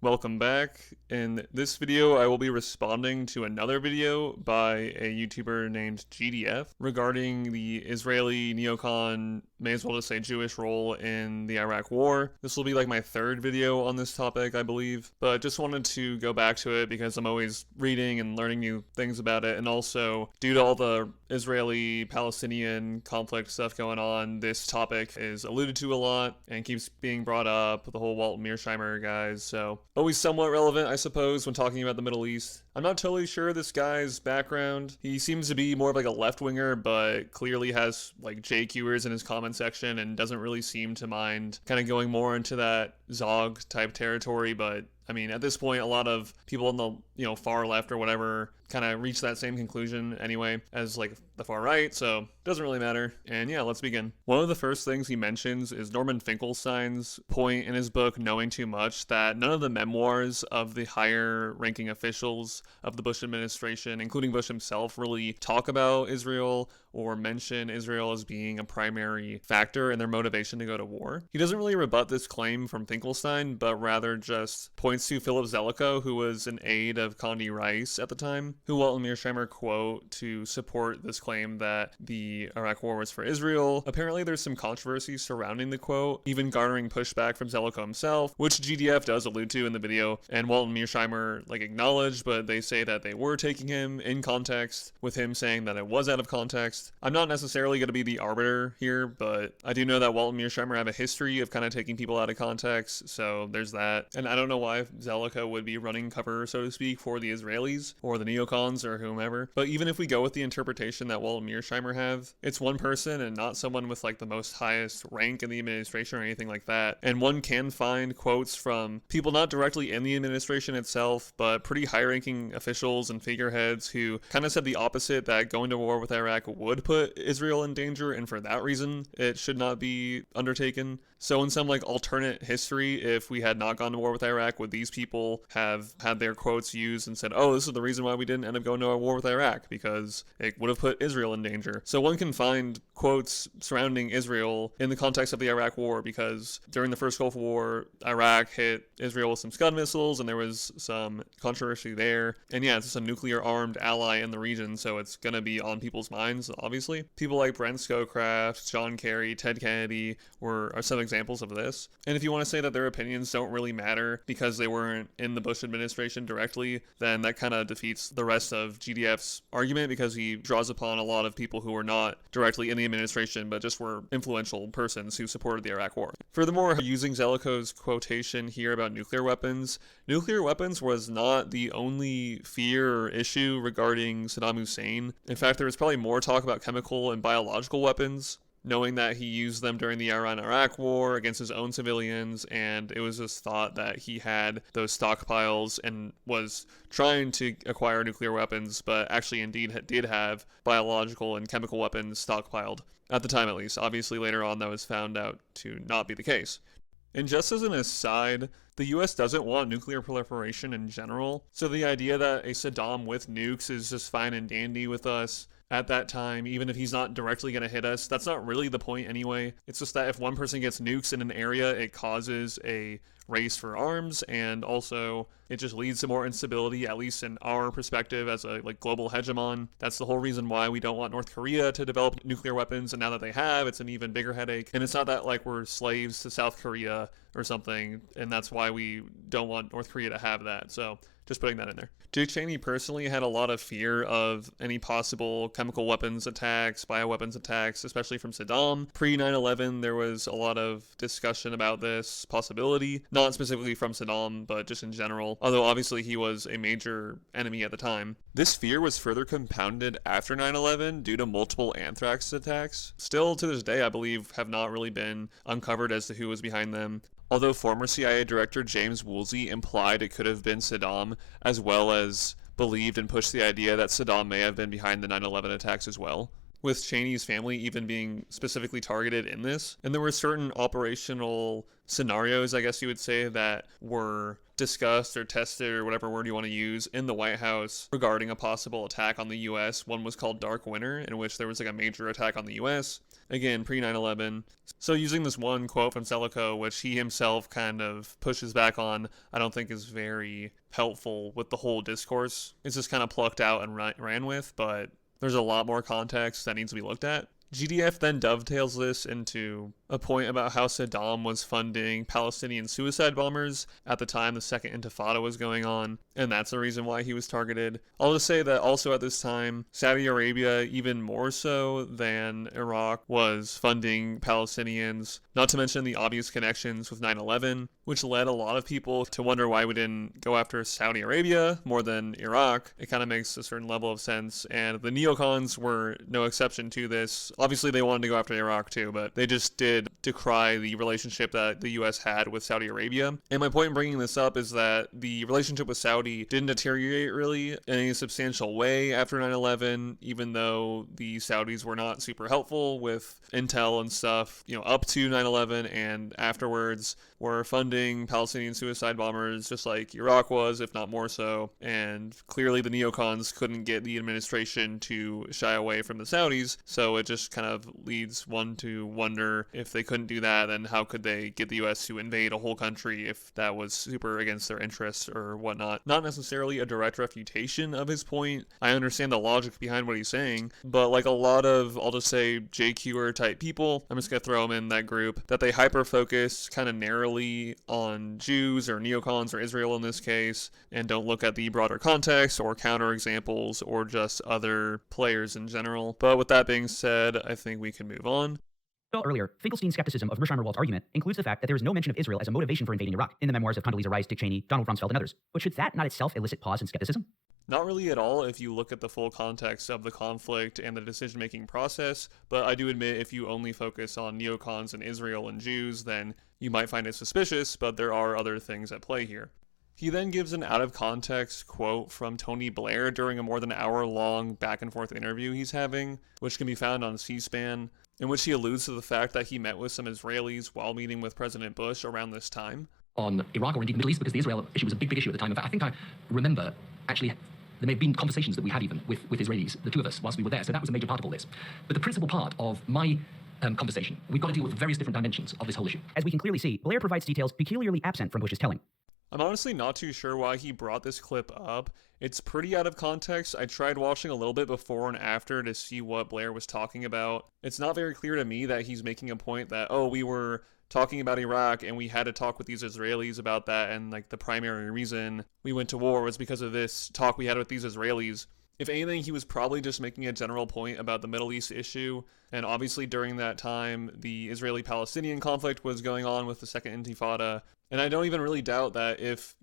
Welcome back. In this video, I will be responding to another video by a YouTuber named GDF regarding the Israeli neocon, may as well just say Jewish role in the Iraq War. This will be like my third video on this topic, I believe, but just wanted to go back to it because I'm always reading and learning new things about it, and also due to all the Israeli-Palestinian conflict stuff going on, this topic is alluded to a lot and keeps being brought up, the whole Walt Mearsheimer guys, so always somewhat relevant, I suppose, when talking about the Middle East. I'm not totally sure this guy's background. He seems to be more of like a left-winger, but clearly has like JQers in his comment section and doesn't really seem to mind kind of going more into that Zog type territory, but I mean, at this point, a lot of people on the far left or whatever kind of reach that same conclusion anyway as like the far right, so it doesn't really matter. And yeah, let's begin. One of the first things he mentions is Norman Finkelstein's point in his book Knowing Too Much that none of the memoirs of the higher ranking officials of the Bush administration, including Bush himself, really talk about Israel or mention Israel as being a primary factor in their motivation to go to war. He doesn't really rebut this claim from Finkelstein, but rather just points to Philip Zelikow, who was an aide of Condi Rice at the time, who Walt Mearsheimer quote to support this claim that the Iraq War was for Israel. Apparently there's some controversy surrounding the quote, even garnering pushback from Zelikow himself, which GDF does allude to in the video, and Walt Mearsheimer acknowledged, but they say that they were taking him in context, with him saying that it was out of context. I'm not necessarily going to be the arbiter here, but I do know that Walt and Mearsheimer have a history of kind of taking people out of context, so there's that. And I don't know why Zelikow would be running cover, so to speak, for the Israelis or the neocons or whomever. But even if we go with the interpretation that Walt and Mearsheimer have, it's one person and not someone with the most highest rank in the administration or anything like that. And one can find quotes from people not directly in the administration itself, but pretty high-ranking officials and figureheads who kind of said the opposite, that going to war with Iraq would put Israel in danger, and for that reason it should not be undertaken. So in some alternate history, if we had not gone to war with Iraq, would these people have had their quotes used and said, oh, this is the reason why we didn't end up going to a war with Iraq, because it would have put Israel in danger. So one can find quotes surrounding Israel in the context of the Iraq War, because during the first Gulf War, Iraq hit Israel with some Scud missiles and there was some controversy there. And yeah, it's just a nuclear armed ally in the region, so it's gonna be on people's minds, obviously. People like Brent Scowcraft, John Kerry, Ted Kennedy are some examples of this. And if you want to say that their opinions don't really matter because they weren't in the Bush administration directly, then that kind of defeats the rest of GDF's argument, because he draws upon a lot of people who were not directly in the administration but just were influential persons who supported the Iraq War. Furthermore, using Zelikow's quotation here about nuclear weapons was not the only fear or issue regarding Saddam Hussein. In fact, there was probably more talk about chemical and biological weapons, knowing that he used them during the Iran-Iraq War against his own civilians, and it was just thought that he had those stockpiles and was trying to acquire nuclear weapons, but actually indeed did have biological and chemical weapons stockpiled, at the time at least. Obviously later on that was found out to not be the case. And just as an aside, the US doesn't want nuclear proliferation in general, so the idea that a Saddam with nukes is just fine and dandy with us at that time, even if he's not directly going to hit us, that's not really the point anyway. It's just that if one person gets nukes in an area, it causes a race for arms, and also it just leads to more instability, at least in our perspective as a global hegemon. That's the whole reason why we don't want North Korea to develop nuclear weapons, and now that they have, it's an even bigger headache. And it's not that we're slaves to South Korea or something, and that's why we don't want North Korea to have that. So just putting that in there. Dick Cheney personally had a lot of fear of any possible chemical weapons attacks, bioweapons attacks, especially from Saddam. Pre 9/11, there was a lot of discussion about this possibility, not specifically from Saddam, but just in general, although obviously he was a major enemy at the time. This fear was further compounded after 9/11 due to multiple anthrax attacks. Still to this day, I believe, have not really been uncovered as to who was behind them, although former CIA Director James Woolsey implied it could have been Saddam, as well as believed and pushed the idea that Saddam may have been behind the 9/11 attacks as well, with Cheney's family even being specifically targeted in this. And there were certain operational scenarios, I guess you would say, that were discussed or tested or whatever word you want to use in the White House regarding a possible attack on the US. One was called Dark Winter, in which there was like a major attack on the US, again, pre 9/11. So using this one quote from Zelikow, which he himself kind of pushes back on, I don't think is very helpful with the whole discourse. It's just kind of plucked out and ran with, but there's a lot more context that needs to be looked at. GDF then dovetails this into a point about how Saddam was funding Palestinian suicide bombers at the time the Second Intifada was going on, and that's the reason why he was targeted. I'll just say that also at this time, Saudi Arabia, even more so than Iraq, was funding Palestinians, not to mention the obvious connections with 9/11, which led a lot of people to wonder why we didn't go after Saudi Arabia more than Iraq. It kind of makes a certain level of sense, and the neocons were no exception to this. Obviously, they wanted to go after Iraq too, but they just did decry the relationship that the US had with Saudi Arabia. And my point in bringing this up is that the relationship with Saudi didn't deteriorate really in any substantial way after 9/11, even though the Saudis were not super helpful with intel and stuff, up to 9/11, and afterwards were funding Palestinian suicide bombers just like Iraq was, if not more so. And clearly the neocons couldn't get the administration to shy away from the Saudis, so it just kind of leads one to wonder, if they couldn't do that, then how could they get the US to invade a whole country if that was super against their interests or whatnot? Not necessarily a direct refutation of his point. I understand the logic behind what he's saying, but like a lot of, I'll just say, JQer type people, I'm just going to throw them in that group, that they hyper-focus kind of narrowly on Jews or neocons or Israel in this case, and don't look at the broader context or counterexamples or just other players in general. But with that being said, I think we can move on. Earlier, Finkelstein's skepticism of Mearsheimer-Wald's argument includes the fact that there is no mention of Israel as a motivation for invading Iraq in the memoirs of Condoleezza Rice, Dick Cheney, Donald Rumsfeld, and others. But should that not itself elicit pause and skepticism? Not really at all if you look at the full context of the conflict and the decision-making process, but I do admit if you only focus on neocons and Israel and Jews, then you might find it suspicious, but there are other things at play here. He then gives an out-of-context quote from Tony Blair during a more than hour-long back-and-forth interview he's having, which can be found on C-SPAN, in which he alludes to the fact that he met with some Israelis while meeting with President Bush around this time. On Iraq or indeed the Middle East, because the Israel issue was a big issue at the time. In fact, I think I remember, actually, there may have been conversations that we had even with Israelis, the two of us, whilst we were there, so that was a major part of all this. But the principal part of my conversation, we've got to deal with various different dimensions of this whole issue. As we can clearly see, Blair provides details peculiarly absent from Bush's telling. I'm honestly not too sure why he brought this clip up. It's pretty out of context. I tried watching a little bit before and after to see what Blair was talking about. It's not very clear to me that he's making a point that, we were talking about Iraq and we had to talk with these Israelis about that, and like the primary reason we went to war was because of this talk we had with these Israelis. If anything, he was probably just making a general point about the Middle East issue, and obviously during that time, the Israeli-Palestinian conflict was going on with the Second Intifada, and I don't even really doubt that if,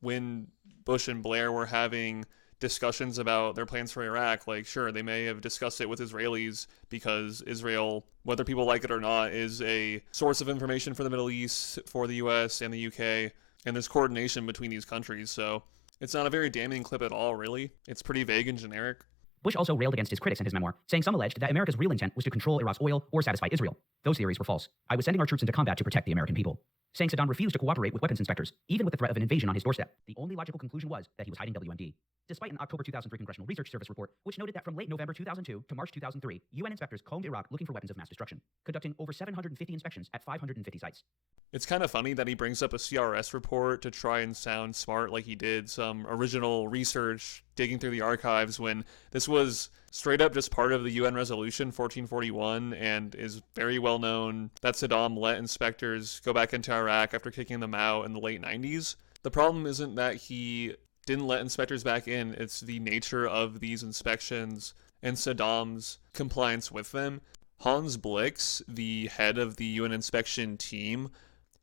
when Bush and Blair were having discussions about their plans for Iraq, like, sure, they may have discussed it with Israelis because Israel, whether people like it or not, is a source of information for the Middle East, for the US and the UK, and there's coordination between these countries, so it's not a very damning clip at all, really. It's pretty vague and generic. Bush also railed against his critics in his memoir, saying some alleged that America's real intent was to control Iraq's oil or satisfy Israel. Those theories were false. I was sending our troops into combat to protect the American people. Saying Saddam refused to cooperate with weapons inspectors, even with the threat of an invasion on his doorstep. The only logical conclusion was that he was hiding WMD. Despite an October 2003 Congressional Research Service report, which noted that from late November 2002 to March 2003, UN inspectors combed Iraq looking for weapons of mass destruction, conducting over 750 inspections at 550 sites. It's kind of funny that he brings up a CRS report to try and sound smart, like he did some original research digging through the archives, when this was straight up just part of the UN Resolution 1441, and is very well known that Saddam let inspectors go back into Iraq after kicking them out in the late 90s. The problem isn't that he didn't let inspectors back in, it's the nature of these inspections and Saddam's compliance with them. Hans Blix, the head of the UN inspection team,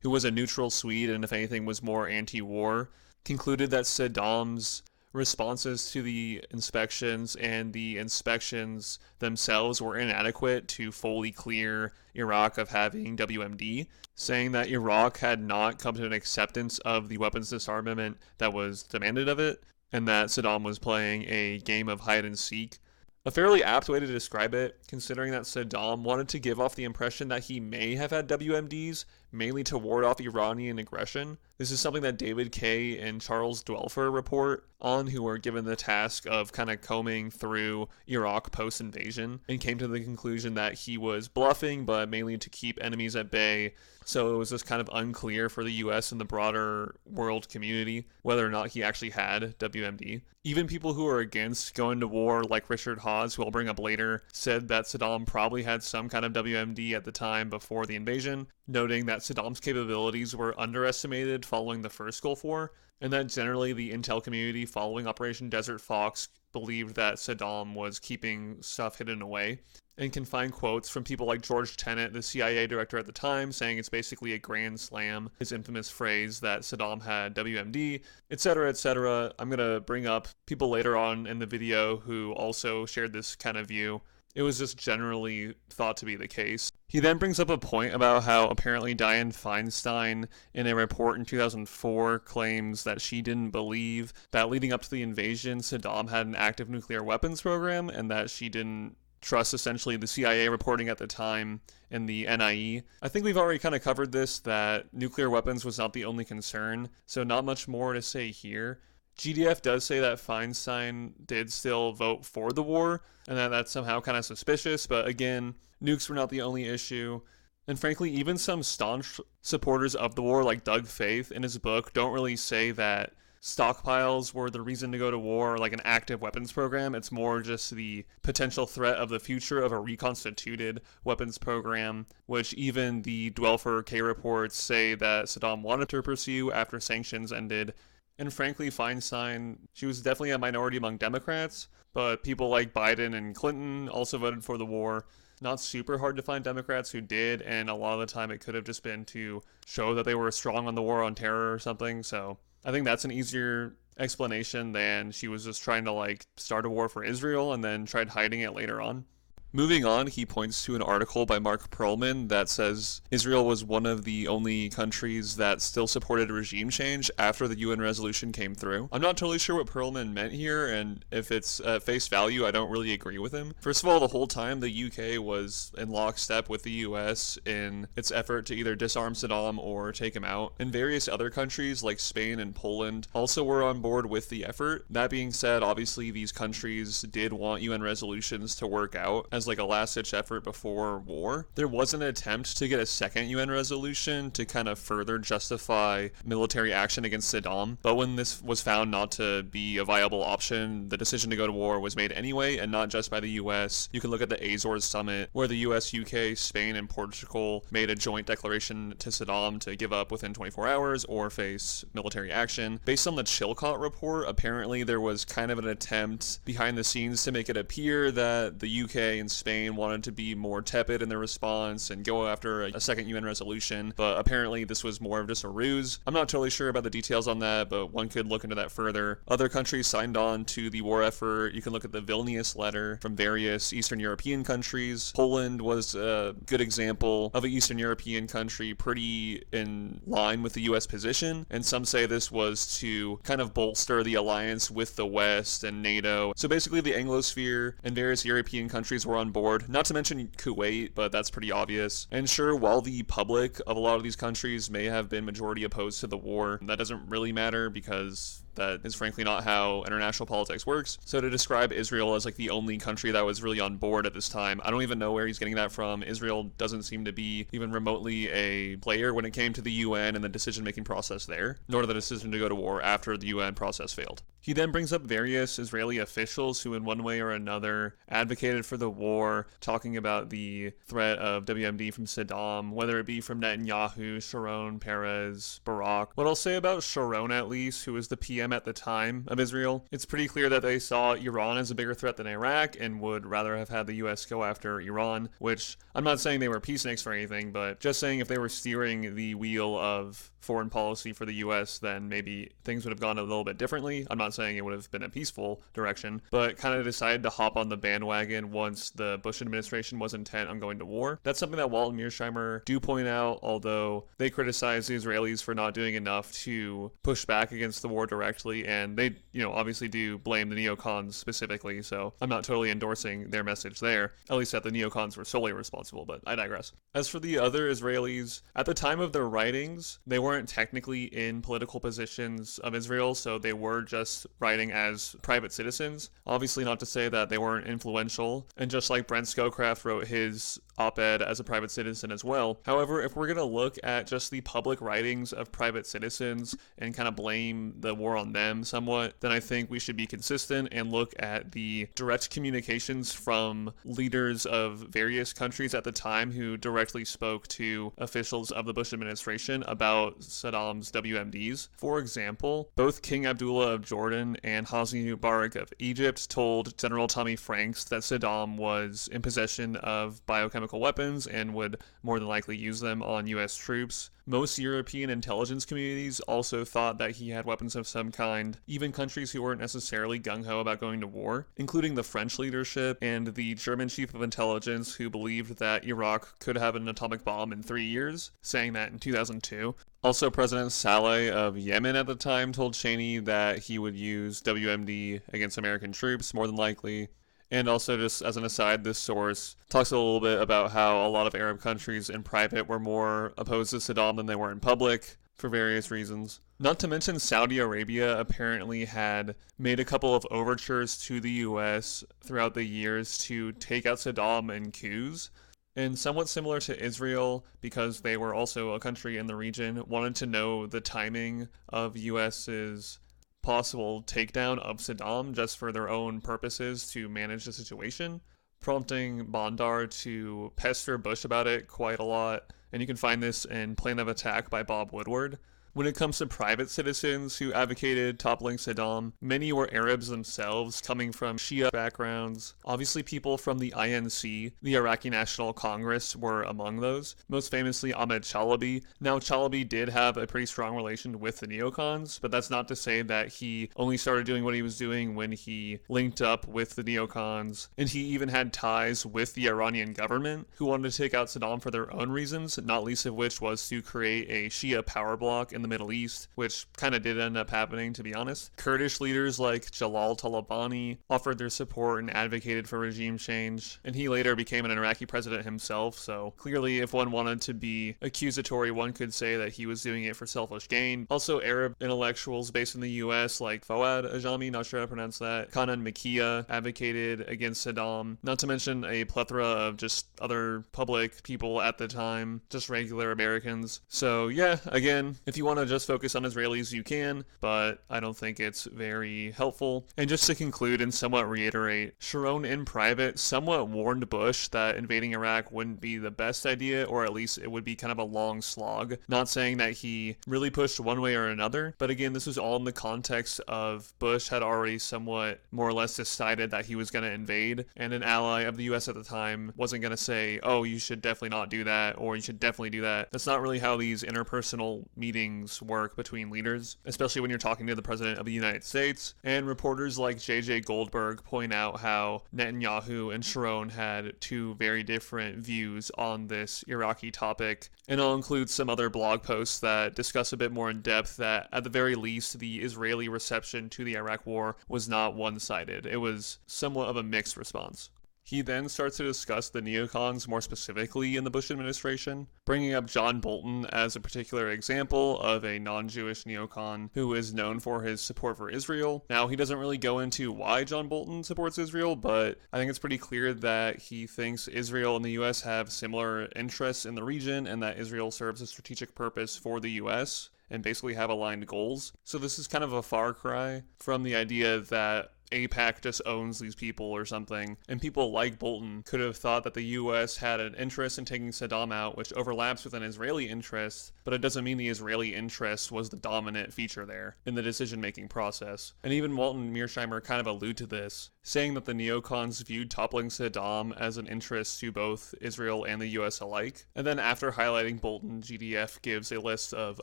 who was a neutral Swede and if anything was more anti-war, concluded that Saddam's responses to the inspections and the inspections themselves were inadequate to fully clear Iraq of having WMD, saying that Iraq had not come to an acceptance of the weapons disarmament that was demanded of it, and that Saddam was playing a game of hide and seek. A fairly apt way to describe it, considering that Saddam wanted to give off the impression that he may have had WMDs, mainly to ward off Iranian aggression. This is something that David Kay and Charles Dwelfer report on, who were given the task of kind of combing through Iraq post-invasion, and came to the conclusion that he was bluffing, but mainly to keep enemies at bay. So it was just kind of unclear for the US and the broader world community whether or not he actually had WMD. Even people who are against going to war, like Richard Hawes, who I'll bring up later, said that Saddam probably had some kind of WMD at the time before the invasion, noting that Saddam's capabilities were underestimated following the first Gulf War, and that generally the intel community following Operation Desert Fox believed that Saddam was keeping stuff hidden away, and can find quotes from people like George Tenet, the CIA director at the time, saying it's basically a grand slam, his infamous phrase that Saddam had WMD, etc., etc. I'm going to bring up people later on in the video who also shared this kind of view. It was just generally thought to be the case. He then brings up a point about how apparently Dianne Feinstein, in a report in 2004, claims that she didn't believe that leading up to the invasion, Saddam had an active nuclear weapons program, and that she didn't trust essentially the CIA reporting at the time and the NIE. I think we've already kind of covered this, that nuclear weapons was not the only concern, so not much more to say here. GDF does say that Feinstein did still vote for the war, and that that's somehow kind of suspicious, but again, nukes were not the only issue. And frankly, even some staunch supporters of the war, like Doug Faith in his book, don't really say that stockpiles were the reason to go to war, or like an active weapons program. It's more just the potential threat of the future of a reconstituted weapons program, which even the Dwelfer K reports say that Saddam wanted to pursue after sanctions ended. And frankly, Feinstein, she was definitely a minority among Democrats, but people like Biden and Clinton also voted for the war. Not super hard to find Democrats who did, and a lot of the time it could have just been to show that they were strong on the war on terror or something, so I think that's an easier explanation than she was just trying to like start a war for Israel and then tried hiding it later on. Moving on, he points to an article by Mark Perlman that says Israel was one of the only countries that still supported regime change after the UN resolution came through. I'm not totally sure what Perlman meant here, and if it's face value, I don't really agree with him. First of all, the whole time the UK was in lockstep with the US in its effort to either disarm Saddam or take him out, and various other countries like Spain and Poland also were on board with the effort. That being said, obviously these countries did want UN resolutions to work out as like a last-ditch effort before war. There was an attempt to get a second UN resolution to kind of further justify military action against Saddam, but when this was found not to be a viable option, the decision to go to war was made anyway, and not just by the US. You can look at the Azores summit, where the US, UK, Spain, and Portugal made a joint declaration to Saddam to give up within 24 hours or face military action. Based on the Chilcot report, apparently there was kind of an attempt behind the scenes to make it appear that the UK and Spain wanted to be more tepid in their response and go after a second UN resolution, but apparently this was more of just a ruse. I'm not totally sure about the details on that, but one could look into that further. Other countries signed on to the war effort. You can look at the Vilnius letter from various Eastern European countries. Poland was a good example of an Eastern European country pretty in line with the US position, and some say this was to kind of bolster the alliance with the West and NATO. So basically the Anglosphere and various European countries were on board, not to mention Kuwait, but that's pretty obvious. And sure, while the public of a lot of these countries may have been majority opposed to the war, that doesn't really matter because that is frankly not how international politics works. So to describe Israel as like the only country that was really on board at this time, I don't even know where he's getting that from. Israel doesn't seem to be even remotely a player when it came to the UN and the decision-making process there, nor the decision to go to war after the UN process failed. He then brings up various Israeli officials who in one way or another advocated for the war, talking about the threat of WMD from Saddam, whether it be from Netanyahu, Sharon, Peres, Barak. What I'll say about Sharon, at least, who was the PM at the time of Israel, it's pretty clear that they saw Iran as a bigger threat than Iraq and would rather have had the US go after Iran, which I'm not saying they were peaceniks or anything, but just saying if they were steering the wheel of foreign policy for the U.S., then maybe things would have gone a little bit differently. I'm not saying it would have been a peaceful direction, but kind of decided to hop on the bandwagon once the Bush administration was intent on going to war. That's something that Walt and Mearsheimer do point out, although they criticize the Israelis for not doing enough to push back against the war directly, and they, obviously do blame the neocons specifically, so I'm not totally endorsing their message there, at least that the neocons were solely responsible, but I digress. As for the other Israelis, at the time of their writings, they weren't technically in political positions of Israel, so they were just writing as private citizens. Obviously not to say that they weren't influential, and just like Brent Scowcraft wrote his op-ed as a private citizen as well. However, if we're going to look at just the public writings of private citizens and kind of blame the war on them somewhat, then I think we should be consistent and look at the direct communications from leaders of various countries at the time who directly spoke to officials of the Bush administration about Saddam's WMDs. For example, both King Abdullah of Jordan and Hosni Mubarak of Egypt told General Tommy Franks that Saddam was in possession of biochemical weapons and would more than likely use them on U.S. troops. Most European intelligence communities also thought that he had weapons of some kind, even countries who weren't necessarily gung-ho about going to war, including the French leadership and the German chief of intelligence who believed that Iraq could have an atomic bomb in 3 years, saying that in 2002. Also, President Saleh of Yemen at the time told Cheney that he would use WMD against American troops, more than likely. And also, just as an aside, this source talks a little bit about how a lot of Arab countries in private were more opposed to Saddam than they were in public, for various reasons. Not to mention Saudi Arabia apparently had made a couple of overtures to the US throughout the years to take out Saddam in coups. And somewhat similar to Israel, because they were also a country in the region, wanted to know the timing of US's possible takedown of Saddam just for their own purposes to manage the situation, prompting Bondar to pester Bush about it quite a lot. And you can find this in Plan of Attack by Bob Woodward. When it comes to private citizens who advocated toppling Saddam, many were Arabs themselves, coming from Shia backgrounds. Obviously, people from the INC, the Iraqi National Congress, were among those. Most famously, Ahmed Chalabi. Now, Chalabi did have a pretty strong relation with the neocons, but that's not to say that he only started doing what he was doing when he linked up with the neocons, and he even had ties with the Iranian government, who wanted to take out Saddam for their own reasons, not least of which was to create a Shia power bloc in the Middle East, which kind of did end up happening, to be honest. Kurdish leaders like Jalal Talabani offered their support and advocated for regime change, and he later became an Iraqi president himself, so clearly if one wanted to be accusatory, one could say that he was doing it for selfish gain. Also, Arab intellectuals based in the US like Fawad Ajami, not sure how to pronounce that, Kanan Makia advocated against Saddam, not to mention a plethora of just other public people at the time, just regular Americans. So yeah, again, if you want to just focus on Israelis, you can, but I don't think it's very helpful. And just to conclude and somewhat reiterate, Sharon in private somewhat warned Bush that invading Iraq wouldn't be the best idea, or at least it would be kind of a long slog. Not saying that he really pushed one way or another, but again, this was all in the context of Bush had already somewhat more or less decided that he was going to invade, and an ally of the US at the time wasn't going to say, oh, you should definitely not do that, or you should definitely do that. That's not really how these interpersonal meetings work between leaders, especially when you're talking to the President of the United States. And reporters like J.J. Goldberg point out how Netanyahu and Sharon had two very different views on this Iraqi topic. And I'll include some other blog posts that discuss a bit more in depth that, at the very least, the Israeli reception to the Iraq War was not one-sided. It was somewhat of a mixed response. He then starts to discuss the neocons more specifically in the Bush administration, bringing up John Bolton as a particular example of a non-Jewish neocon who is known for his support for Israel. Now, he doesn't really go into why John Bolton supports Israel, but I think it's pretty clear that he thinks Israel and the U.S. have similar interests in the region and that Israel serves a strategic purpose for the U.S. and basically have aligned goals. So this is kind of a far cry from the idea that AIPAC just owns these people or something. And people like Bolton could have thought that the US had an interest in taking Saddam out, which overlaps with an Israeli interest, but it doesn't mean the Israeli interest was the dominant feature there in the decision-making process. And even Walton and Mearsheimer kind of allude to this, saying that the neocons viewed toppling Saddam as an interest to both Israel and the US alike. And then after highlighting Bolton, GDF gives a list of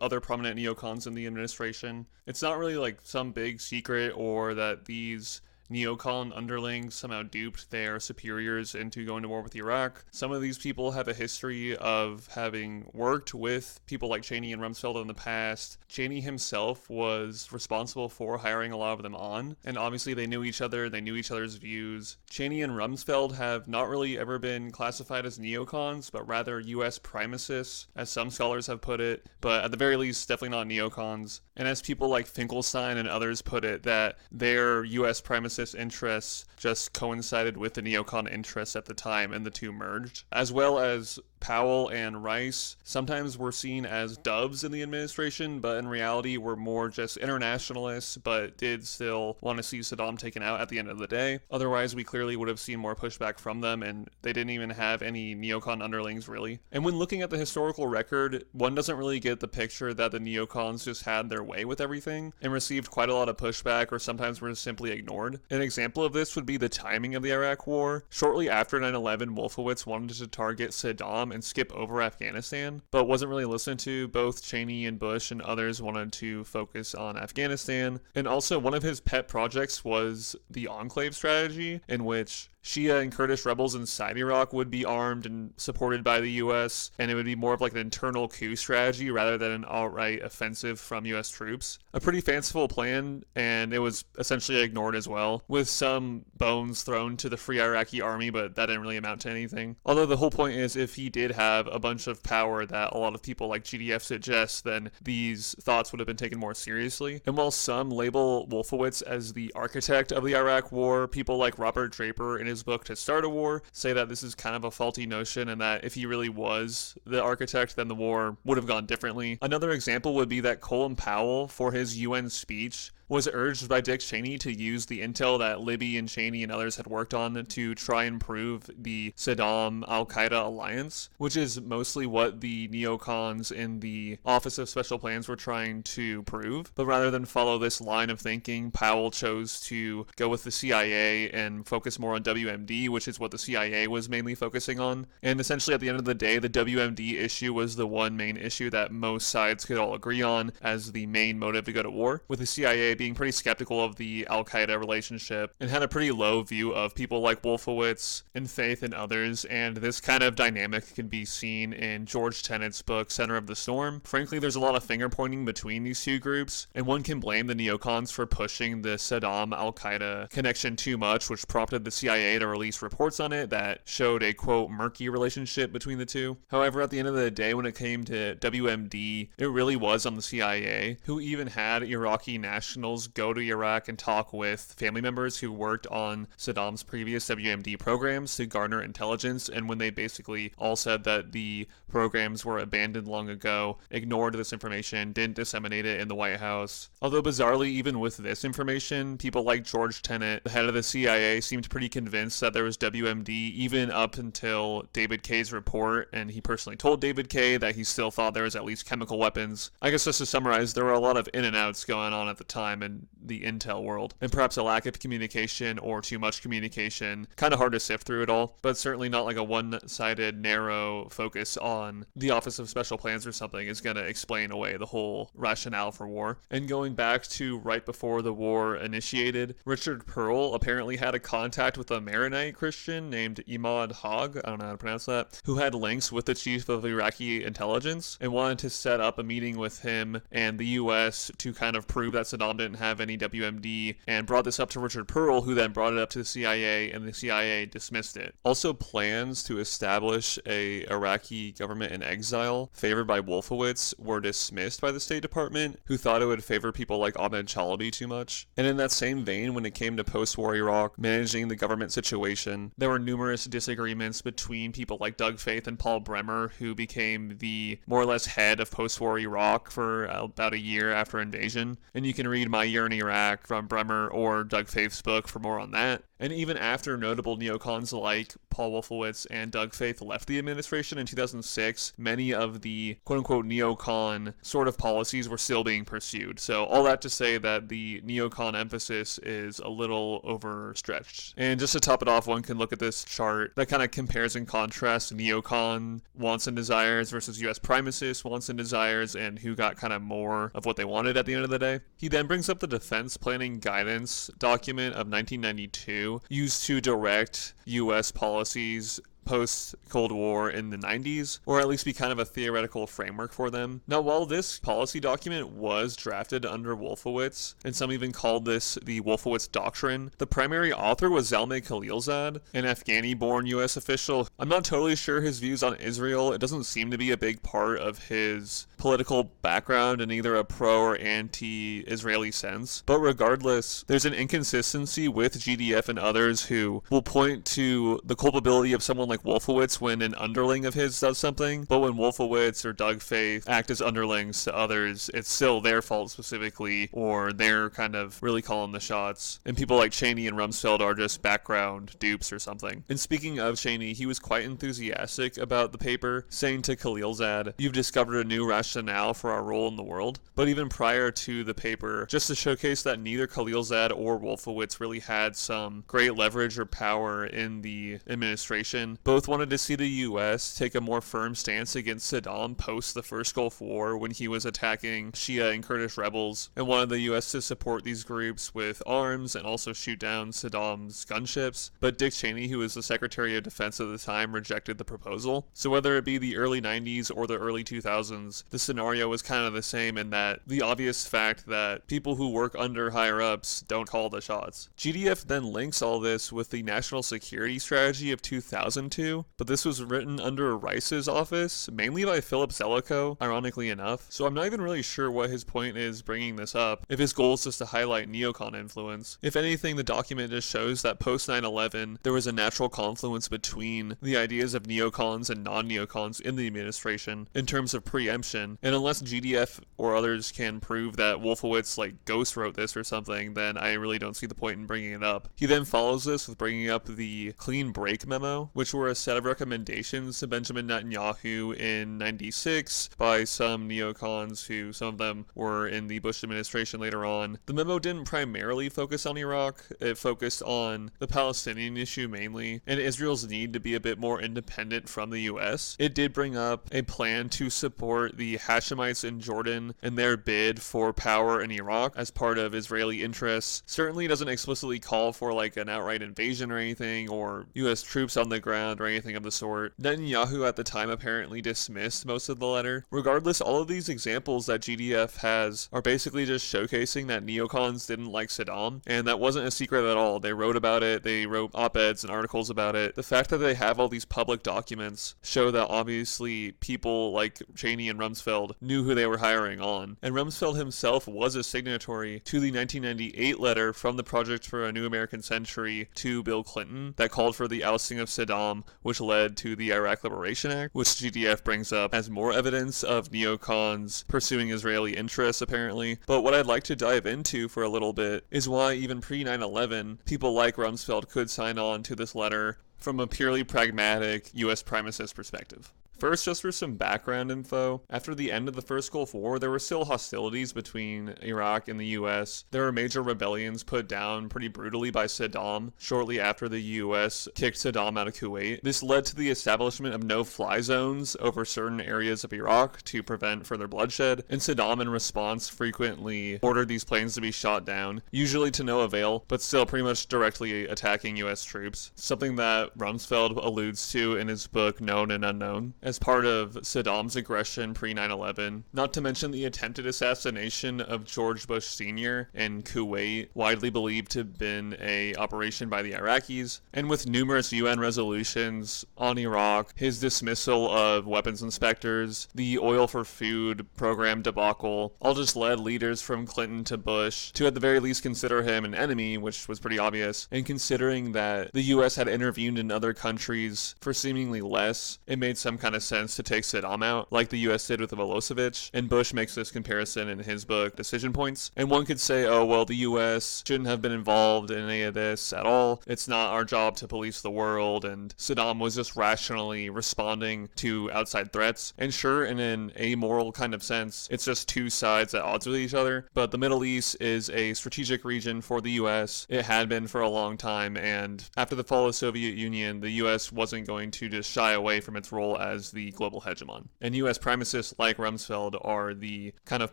other prominent neocons in the administration. It's not really like some big secret or that these neocon underlings somehow duped their superiors into going to war with Iraq. Some of these people have a history of having worked with people like Cheney and Rumsfeld in the past. Cheney himself was responsible for hiring a lot of them on, and obviously they knew each other, they knew each other's views. Cheney and Rumsfeld have not really ever been classified as neocons, but rather US primacists, as some scholars have put it, but at the very least, definitely not neocons. And as people like Finkelstein and others put it, that their US primacist interests just coincided with the neocon interests at the time, and the two merged. As well as Powell and Rice sometimes were seen as doves in the administration, but in reality were more just internationalists, but did still want to see Saddam taken out at the end of the day. Otherwise, we clearly would have seen more pushback from them, and they didn't even have any neocon underlings, really. And when looking at the historical record, one doesn't really get the picture that the neocons just had their way with everything, and received quite a lot of pushback, or sometimes were simply ignored. An example of this would be the timing of the Iraq War. Shortly after 9/11, Wolfowitz wanted to target Saddam and skip over Afghanistan, but wasn't really listened to. Both Cheney and Bush and others wanted to focus on Afghanistan. And also, one of his pet projects was the enclave strategy, in which Shia and Kurdish rebels inside Iraq would be armed and supported by the US, and it would be more of like an internal coup strategy rather than an outright offensive from US troops. A pretty fanciful plan, and it was essentially ignored as well, with some bones thrown to the Free Iraqi Army, but that didn't really amount to anything. Although the whole point is, if he did have a bunch of power that a lot of people like GDF suggest, then these thoughts would have been taken more seriously. And while some label Wolfowitz as the architect of the Iraq War, people like Robert Draper in his book To Start a War say that this is kind of a faulty notion, and that if he really was the architect, then the war would have gone differently. Another example would be that Colin Powell, for his UN speech, was urged by Dick Cheney to use the intel that Libby and Cheney and others had worked on to try and prove the Saddam-Al-Qaeda alliance, which is mostly what the neocons in the Office of Special Plans were trying to prove. But rather than follow this line of thinking, Powell chose to go with the CIA and focus more on WMD, which is what the CIA was mainly focusing on. And essentially, at the end of the day, the WMD issue was the one main issue that most sides could all agree on as the main motive to go to war, with the CIA being pretty skeptical of the Al-Qaeda relationship and had a pretty low view of people like Wolfowitz and Faith and others. And this kind of dynamic can be seen in George Tenet's book Center of the Storm. Frankly, there's a lot of finger pointing between these two groups, and one can blame the neocons for pushing the Saddam Al-Qaeda connection too much, which prompted the CIA to release reports on it that showed a quote murky relationship between the two. However, at the end of the day, when it came to WMD, it really was on the CIA, who even had Iraqi nationals go to Iraq and talk with family members who worked on Saddam's previous WMD programs to garner intelligence, and when they basically all said that the programs were abandoned long ago, ignored this information, didn't disseminate it in the White House. Although bizarrely, even with this information, people like George Tenet, the head of the CIA, seemed pretty convinced that there was WMD even up until David Kaye's report, and he personally told David Kaye that he still thought there was at least chemical weapons. I guess just to summarize, there were a lot of in and outs going on at the time in the intel world, and perhaps a lack of communication or too much communication. Kind of hard to sift through it all, but certainly not like a one-sided, narrow focus on the Office of Special Plans or something is going to explain away the whole rationale for war. And going back to right before the war initiated, Richard Pearl apparently had a contact with a Maronite Christian named Imad Haq, I don't know how to pronounce that, who had links with the chief of Iraqi intelligence and wanted to set up a meeting with him and the US to kind of prove that Saddam didn't have any WMD, and brought this up to Richard Pearl, who then brought it up to the CIA, and the CIA dismissed it. Also, plans to establish a Iraqi government in exile, favored by Wolfowitz, were dismissed by the State Department, who thought it would favor people like Ahmed Chalabi too much. And in that same vein, when it came to post-war Iraq managing the government situation, there were numerous disagreements between people like Doug Faith and Paul Bremer, who became the more or less head of post-war Iraq for about a year after invasion. And you can read My Year in Iraq from Bremer or Doug Faith's book for more on that. And even after notable neocons like Paul Wolfowitz and Doug Faith left the administration in 2006, many of the quote-unquote neocon sort of policies were still being pursued. So all that to say that the neocon emphasis is a little overstretched. And just to top it off, one can look at this chart that kind of compares and contrasts neocon wants and desires versus U.S. primacist wants and desires, and who got kind of more of what they wanted at the end of the day. He then brings up the Defense Planning Guidance document of 1992, used to direct U.S. policies post-Cold War in the 90s, or at least be kind of a theoretical framework for them. Now, while this policy document was drafted under Wolfowitz, and some even called this the Wolfowitz Doctrine, the primary author was Zalmay Khalilzad, an Afghani-born U.S. official. I'm not totally sure his views on Israel. It doesn't seem to be a big part of his political background in either a pro or anti-Israeli sense. But regardless, there's an inconsistency with GDF and others who will point to the culpability of someone like Wolfowitz when an underling of his does something, but when Wolfowitz or Doug Faith act as underlings to others, it's still their fault specifically, or they're kind of really calling the shots. And people like Cheney and Rumsfeld are just background dupes or something. And speaking of Cheney, he was quite enthusiastic about the paper, saying to Khalilzad, "You've discovered a new rationale for our role in the world." But even prior to the paper, just to showcase that neither Khalilzad or Wolfowitz really had some great leverage or power in the administration, both wanted to see the U.S. take a more firm stance against Saddam post the first Gulf War when he was attacking Shia and Kurdish rebels, and wanted the U.S. to support these groups with arms and also shoot down Saddam's gunships. But Dick Cheney, who was the Secretary of Defense at the time, rejected the proposal. So whether it be the early 90s or the early 2000s, the scenario was kind of the same in that the obvious fact that people who work under higher-ups don't call the shots. GDF then links all this with the National Security Strategy of 2002, but this was written under Rice's office, mainly by Philip Zelikow, ironically enough. So I'm not even really sure what his point is bringing this up, if his goal is just to highlight neocon influence. If anything, the document just shows that post 9/11, there was a natural confluence between the ideas of neocons and non-neocons in the administration in terms of preemption, and unless GDF or others can prove that Wolfowitz ghost wrote this or something, then I really don't see the point in bringing it up. He then follows this with bringing up the Clean Break Memo, which were a set of recommendations to Benjamin Netanyahu in 96 by some neocons who, some of them were in the Bush administration later on. The memo didn't primarily focus on Iraq, it focused on the Palestinian issue mainly, and Israel's need to be a bit more independent from the US. It did bring up a plan to support the Hashemites in Jordan and their bid for power in Iraq as part of Israeli interests. Certainly doesn't explicitly call for an outright invasion or anything, or US troops on the ground or anything of the sort. Netanyahu at the time apparently dismissed most of the letter. Regardless, all of these examples that GDF has are basically just showcasing that neocons didn't like Saddam, and that wasn't a secret at all. They wrote about it, they wrote op-eds and articles about it. The fact that they have all these public documents show that obviously people like Cheney and Rumsfeld knew who they were hiring on. And Rumsfeld himself was a signatory to the 1998 letter from the Project for a New American Century to Bill Clinton that called for the ousting of Saddam, which led to the Iraq Liberation Act, which GDF brings up as more evidence of neocons pursuing Israeli interests, apparently. But what I'd like to dive into for a little bit is why even pre-9/11, people like Rumsfeld could sign on to this letter from a purely pragmatic U.S. primacist perspective. First, just for some background info, after the end of the first Gulf War, there were still hostilities between Iraq and the US. There were major rebellions put down pretty brutally by Saddam shortly after the US kicked Saddam out of Kuwait. This led to the establishment of no-fly zones over certain areas of Iraq to prevent further bloodshed, and Saddam in response frequently ordered these planes to be shot down, usually to no avail, but still pretty much directly attacking US troops, something that Rumsfeld alludes to in his book Known and Unknown, as part of Saddam's aggression pre-9/11, not to mention the attempted assassination of George Bush Sr. in Kuwait, widely believed to have been an operation by the Iraqis, and with numerous UN resolutions on Iraq, his dismissal of weapons inspectors, the oil for food program debacle, all just led leaders from Clinton to Bush to at the very least consider him an enemy, which was pretty obvious, and considering that the US had intervened in other countries for seemingly less, it made some kind of sense to take Saddam out, like the US did with Milosevic, and Bush makes this comparison in his book Decision Points. And one could say, oh, well, the US shouldn't have been involved in any of this at all. It's not our job to police the world, and Saddam was just rationally responding to outside threats. And sure, in an amoral kind of sense, it's just two sides at odds with each other, but the Middle East is a strategic region for the US. It had been for a long time, and after the fall of the Soviet Union, the US wasn't going to just shy away from its role as the global hegemon. And US supremacists like Rumsfeld are the kind of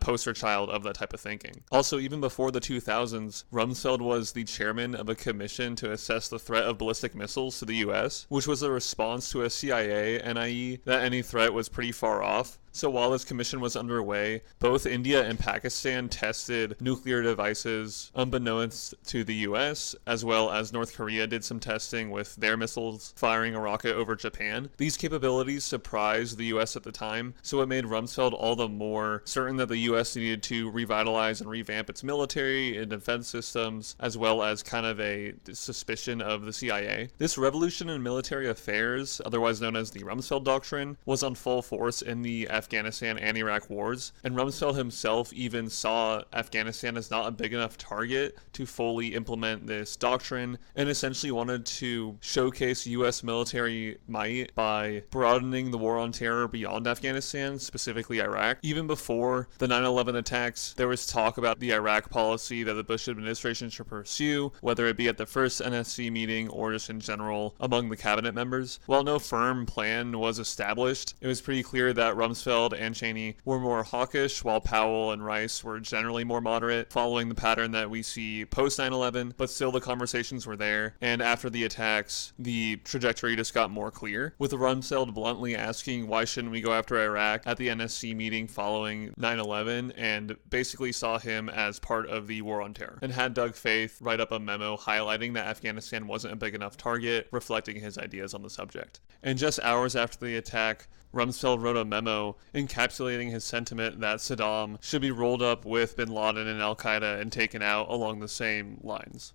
poster child of that type of thinking. Also, even before the 2000s, Rumsfeld was the chairman of a commission to assess the threat of ballistic missiles to the US, which was a response to a CIA NIE that any threat was pretty far off. So while this commission was underway, both India and Pakistan tested nuclear devices unbeknownst to the US, as well as North Korea did some testing with their missiles firing a rocket over Japan. These capabilities surprised the US at the time, so it made Rumsfeld all the more certain that the US needed to revitalize and revamp its military and defense systems, as well as kind of a suspicion of the CIA. This revolution in military affairs, otherwise known as the Rumsfeld Doctrine, was on full force in the Afghanistan and Iraq wars, and Rumsfeld himself even saw Afghanistan as not a big enough target to fully implement this doctrine, and essentially wanted to showcase US military might by broadening the war on terror beyond Afghanistan, specifically Iraq. Even before the 9/11 attacks, there was talk about the Iraq policy that the Bush administration should pursue, whether it be at the first NSC meeting or just in general among the cabinet members. While no firm plan was established, it was pretty clear that Rumsfeld and Cheney were more hawkish, while Powell and Rice were generally more moderate, following the pattern that we see post 9/11, but still the conversations were there, and after the attacks, the trajectory just got more clear, with Rumsfeld bluntly asking why shouldn't we go after Iraq at the NSC meeting following 9/11, and basically saw him as part of the war on terror, and had Doug Faith write up a memo highlighting that Afghanistan wasn't a big enough target, reflecting his ideas on the subject. And just hours after the attack, Rumsfeld wrote a memo encapsulating his sentiment that Saddam should be rolled up with bin Laden and al-Qaeda and taken out along the same lines.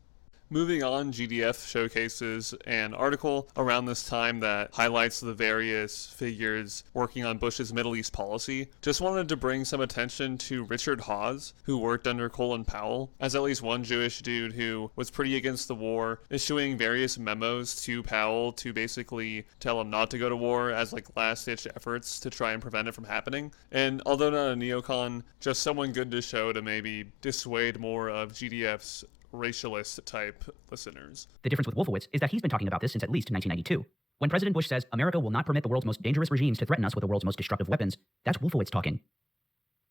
Moving on, GDF showcases an article around this time that highlights the various figures working on Bush's Middle East policy. Just wanted to bring some attention to Richard Hawes, who worked under Colin Powell, as at least one Jewish dude who was pretty against the war, issuing various memos to Powell to basically tell him not to go to war as like last-ditch efforts to try and prevent it from happening. And although not a neocon, just someone good to show to maybe dissuade more of GDF's racialist type listeners. The difference with Wolfowitz is that he's been talking about this since at least 1992. When President Bush says America will not permit the world's most dangerous regimes to threaten us with the world's most destructive weapons, that's Wolfowitz talking.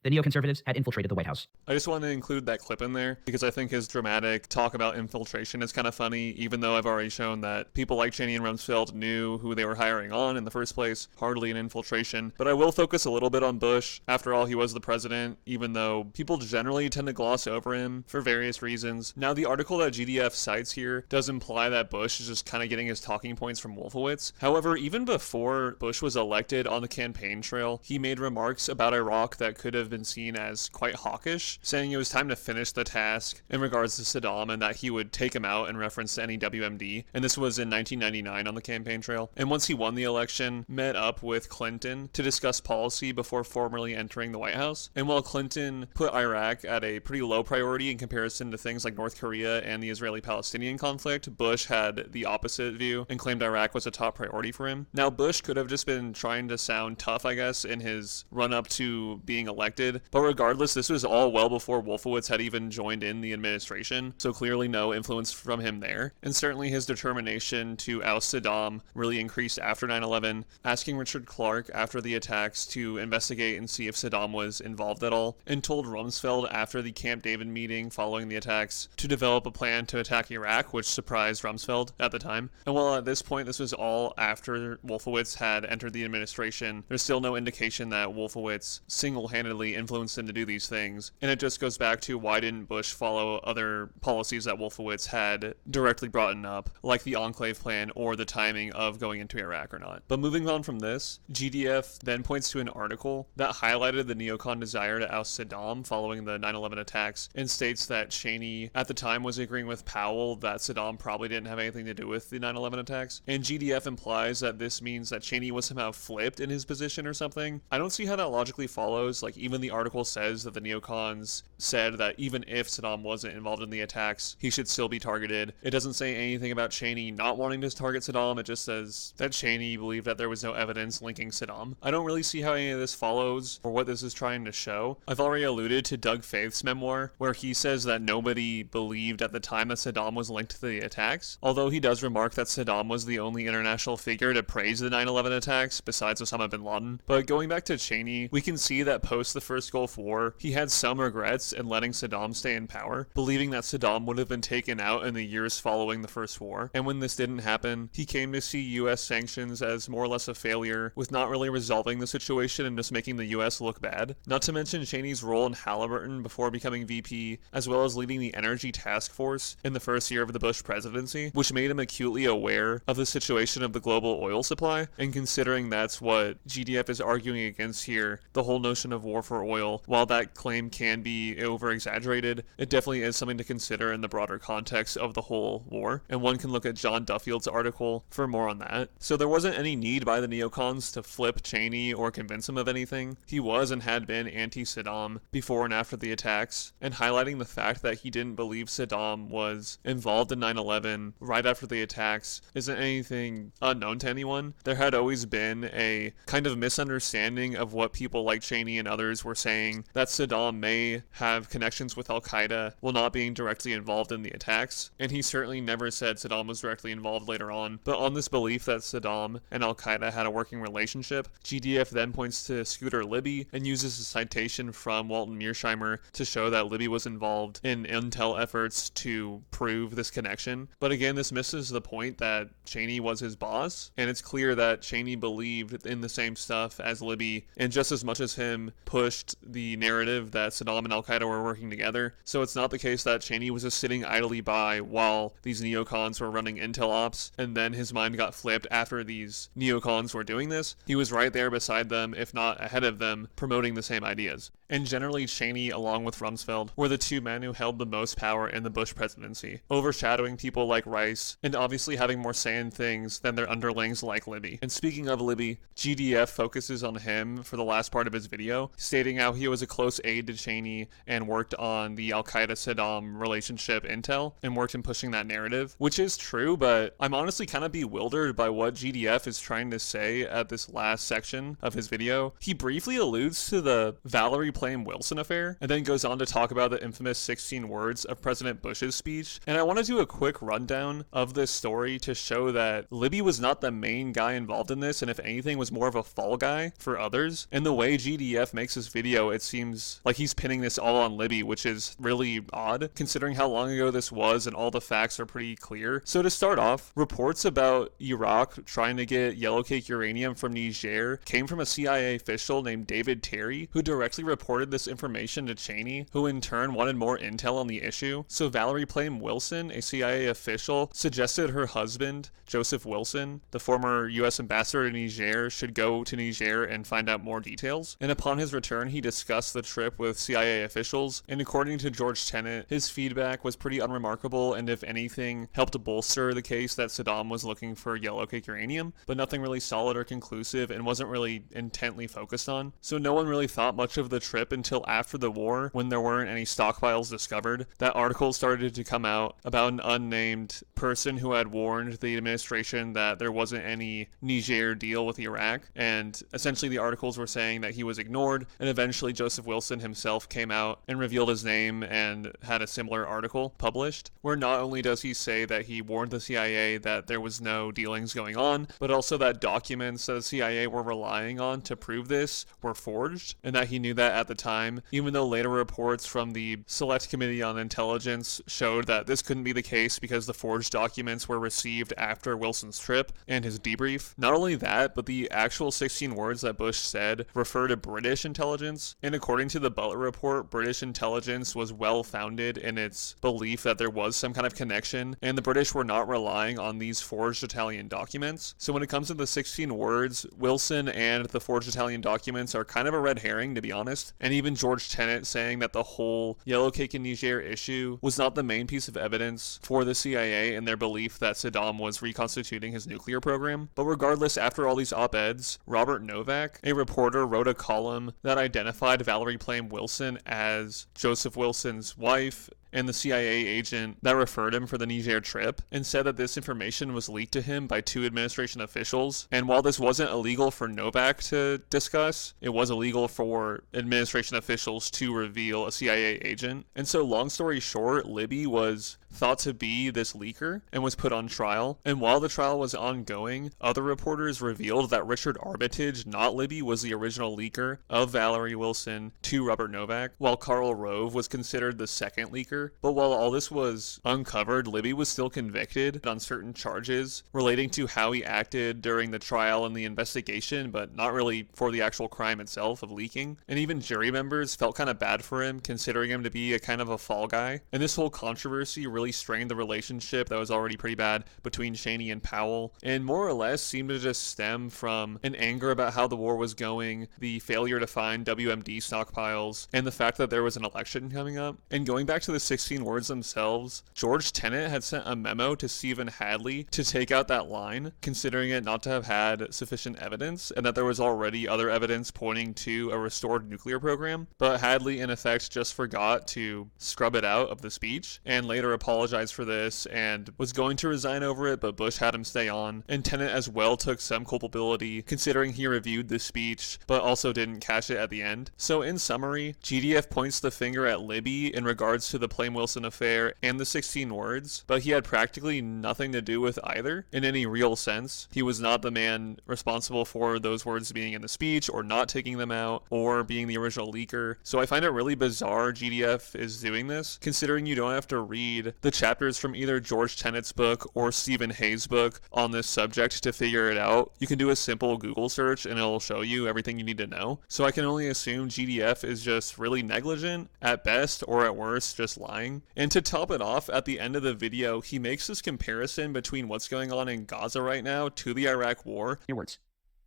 The neoconservatives had infiltrated the White House. I just want to include that clip in there because I think his dramatic talk about infiltration is kind of funny, even though I've already shown that people like Cheney and Rumsfeld knew who they were hiring on in the first place. Hardly an infiltration. But I will focus a little bit on Bush. After all, he was the president, even though people generally tend to gloss over him for various reasons. Now, the article that GDF cites here does imply that Bush is just kind of getting his talking points from Wolfowitz. However, even before Bush was elected on the campaign trail, he made remarks about Iraq that could have been seen as quite hawkish, saying it was time to finish the task in regards to Saddam and that he would take him out in reference to any WMD. And this was in 1999 on the campaign trail. And once he won the election, met up with Clinton to discuss policy before formally entering the White House. And while Clinton put Iraq at a pretty low priority in comparison to things like North Korea and the Israeli-Palestinian conflict, Bush had the opposite view and claimed Iraq was a top priority for him. Now, Bush could have just been trying to sound tough, I guess, in his run-up to being elected, but regardless, this was all well before Wolfowitz had even joined in the administration, so clearly no influence from him there. And certainly his determination to oust Saddam really increased after 9/11, asking Richard Clarke after the attacks to investigate and see if Saddam was involved at all, and told Rumsfeld after the Camp David meeting following the attacks to develop a plan to attack Iraq, which surprised Rumsfeld at the time. And while at this point this was all after Wolfowitz had entered the administration, there's still no indication that Wolfowitz single-handedly directly influenced him to do these things. And it just goes back to why didn't Bush follow other policies that Wolfowitz had directly brought up, like the Enclave Plan or the timing of going into Iraq or not. But moving on from this, GDF then points to an article that highlighted the neocon desire to oust Saddam following the 9/11 attacks and states that Cheney at the time was agreeing with Powell that Saddam probably didn't have anything to do with the 9/11 attacks. And GDF implies that this means that Cheney was somehow flipped in his position or something. I don't see how that logically follows. Like, even the article says that the neocons said that even if Saddam wasn't involved in the attacks, he should still be targeted. It doesn't say anything about Cheney not wanting to target Saddam. It just says that Cheney believed that there was no evidence linking Saddam. I don't really see how any of this follows or what this is trying to show. I've already alluded to Doug Faith's memoir, where he says that nobody believed at the time that Saddam was linked to the attacks, although he does remark that Saddam was the only international figure to praise the 9/11 attacks besides Osama bin Laden. But going back to Cheney, we can see that post the first Gulf War, he had some regrets in letting Saddam stay in power, believing that Saddam would have been taken out in the years following the first war. And when this didn't happen, he came to see US sanctions as more or less a failure, with not really resolving the situation and just making the US look bad. Not to mention Cheney's role in Halliburton before becoming VP, as well as leading the Energy Task Force in the first year of the Bush presidency, which made him acutely aware of the situation of the global oil supply. And considering that's what GDF is arguing against here, the whole notion of war for oil, while that claim can be over-exaggerated, it definitely is something to consider in the broader context of the whole war. And one can look at John Duffield's article for more on that. So there wasn't any need by the neocons to flip Cheney or convince him of anything. He was and had been anti-Saddam before and after the attacks, and highlighting the fact that he didn't believe Saddam was involved in 9/11 right after the attacks isn't anything unknown to anyone. There had always been a kind of misunderstanding of what people like Cheney and others were saying, that Saddam may have connections with Al-Qaeda while not being directly involved in the attacks, and he certainly never said Saddam was directly involved later on. But on this belief that Saddam and Al-Qaeda had a working relationship, GDF then points to Scooter Libby and uses a citation from Walton Mearsheimer to show that Libby was involved in intel efforts to prove this connection. But again, this misses the point that Cheney was his boss, and it's clear that Cheney believed in the same stuff as Libby, and just as much as him pushed the narrative that Saddam and Al-Qaeda were working together. So it's not the case that Cheney was just sitting idly by while these neocons were running intel ops, and then his mind got flipped after these neocons were doing this. He was right there beside them, if not ahead of them, promoting the same ideas. And generally, Cheney, along with Rumsfeld, were the two men who held the most power in the Bush presidency, overshadowing people like Rice, and obviously having more say in things than their underlings like Libby. And speaking of Libby, GDF focuses on him for the last part of his video, stating how he was a close aide to Cheney and worked on the Al-Qaeda-Saddam relationship intel, and worked in pushing that narrative, which is true, but I'm honestly kind of bewildered by what GDF is trying to say at this last section of his video. He briefly alludes to the Valerie Plame Wilson affair, and then goes on to talk about the infamous 16 words of President Bush's speech. And I want to do a quick rundown of this story to show that Libby was not the main guy involved in this, and if anything was more of a fall guy for others. And the way GDF makes this video, it seems like he's pinning this all on Libby, which is really odd considering how long ago this was and all the facts are pretty clear. So to start off, reports about Iraq trying to get yellowcake uranium from Niger came from a CIA official named David Terry, who directly reported this information to Cheney, who in turn wanted more intel on the issue. So Valerie Plame Wilson, a CIA official, suggested her husband, Joseph Wilson, the former U.S. ambassador to Niger, should go to Niger and find out more details. And upon his return, he discussed the trip with CIA officials, and according to George Tenet, his feedback was pretty unremarkable, and if anything, helped bolster the case that Saddam was looking for yellowcake uranium, but nothing really solid or conclusive, and wasn't really intently focused on. So no one really thought much of the trip until after the war, when there weren't any stockpiles discovered. That articles started to come out about an unnamed person who had warned the administration that there wasn't any Niger deal with Iraq, and essentially the articles were saying that he was ignored, and eventually Joseph Wilson himself came out and revealed his name and had a similar article published, where not only does he say that he warned the CIA that there was no dealings going on, but also that documents that the CIA were relying on to prove this were forged, and that he knew that at the time, even though later reports from the Select Committee on Intelligence showed that this couldn't be the case because the forged documents were received after Wilson's trip and his debrief. Not only that, but the actual 16 words that Bush said refer to British intelligence intelligence. And according to the Butler report, British intelligence was well founded in its belief that there was some kind of connection, and the British were not relying on these forged Italian documents. So when it comes to the 16 words, Wilson and the forged Italian documents are kind of a red herring, to be honest. And even George Tenet saying that the whole Yellow Cake in Niger issue was not the main piece of evidence for the CIA in their belief that Saddam was reconstituting his nuclear program. But regardless, after all these op-eds, Robert Novak, a reporter, wrote a column that identified Valerie Plame Wilson as Joseph Wilson's wife and the CIA agent that referred him for the Niger trip, and said that this information was leaked to him by 2 administration officials. And while this wasn't illegal for Novak to discuss, it was illegal for administration officials to reveal a CIA agent. And so long story short, Libby was thought to be this leaker and was put on trial. And while the trial was ongoing, other reporters revealed that Richard Armitage, not Libby, was the original leaker of Valerie Wilson to Robert Novak, while Karl Rove was considered the second leaker. But while all this was uncovered, Libby was still convicted on certain charges relating to how he acted during the trial and the investigation, but not really for the actual crime itself of leaking. And even jury members felt kind of bad for him, considering him to be a kind of a fall guy. And this whole controversy really strained the relationship that was already pretty bad between Cheney and Powell, and more or less seemed to just stem from an anger about how the war was going, the failure to find WMD stockpiles, and the fact that there was an election coming up. And going back to the 16 words themselves, George Tenet had sent a memo to Stephen Hadley to take out that line, considering it not to have had sufficient evidence, and that there was already other evidence pointing to a restored nuclear program. But Hadley, in effect, just forgot to scrub it out of the speech, and later apologized for this and was going to resign over it, but Bush had him stay on. And Tenet as well took some culpability, considering he reviewed the speech, but also didn't catch it at the end. So in summary, GDF points the finger at Libby in regards to the Plame Wilson affair and the 16 words, but he had practically nothing to do with either in any real sense. He was not the man responsible for those words being in the speech, or not taking them out, or being the original leaker. So I find it really bizarre GDF is doing this, considering you don't have to read the chapters from either George Tenet's book or Stephen Hayes' book on this subject to figure it out. You can do a simple Google search and it'll show you everything you need to know. So I can only assume GDF is just really negligent at best, or at worst just lying. And to top it off, at the end of the video, he makes this comparison between what's going on in Gaza right now to the Iraq War. Your words.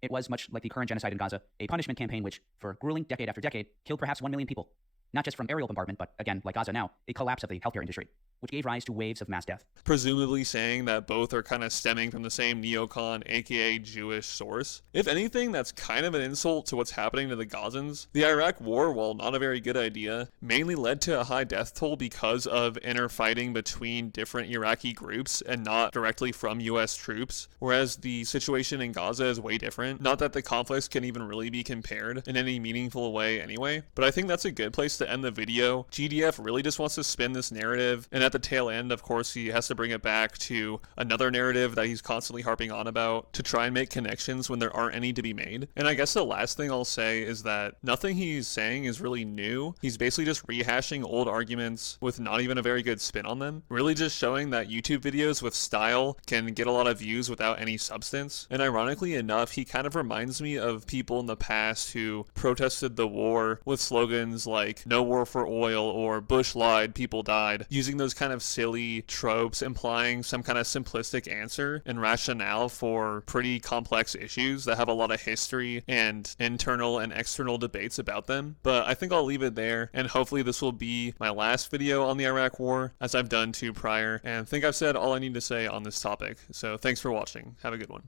It was, much like the current genocide in Gaza, a punishment campaign which, for grueling decade after decade, killed perhaps 1 million people. Not just from aerial bombardment, but again, like Gaza now, a collapse of the healthcare industry, which gave rise to waves of mass death. Presumably saying that both are kind of stemming from the same neocon, aka Jewish source. If anything, that's kind of an insult to what's happening to the Gazans. The Iraq War, while not a very good idea, mainly led to a high death toll because of inner fighting between different Iraqi groups and not directly from US troops, whereas the situation in Gaza is way different. Not that the conflicts can even really be compared in any meaningful way anyway, but I think that's a good place to end the video. GDF really just wants to spin this narrative, and at the tail end, of course, he has to bring it back to another narrative that he's constantly harping on about to try and make connections when there aren't any to be made. And I guess the last thing I'll say is that nothing he's saying is really new. He's basically just rehashing old arguments with not even a very good spin on them, really just showing that YouTube videos with style can get a lot of views without any substance. And ironically enough, he kind of reminds me of people in the past who protested the war with slogans like "No war for oil" or "Bush lied, people died," using those kind of silly tropes implying some kind of simplistic answer and rationale for pretty complex issues that have a lot of history and internal and external debates about them. But I think I'll leave it there, and hopefully this will be my last video on the Iraq War, as I've done 2 prior, and I think I've said all I need to say on this topic. So thanks for watching. Have a good one.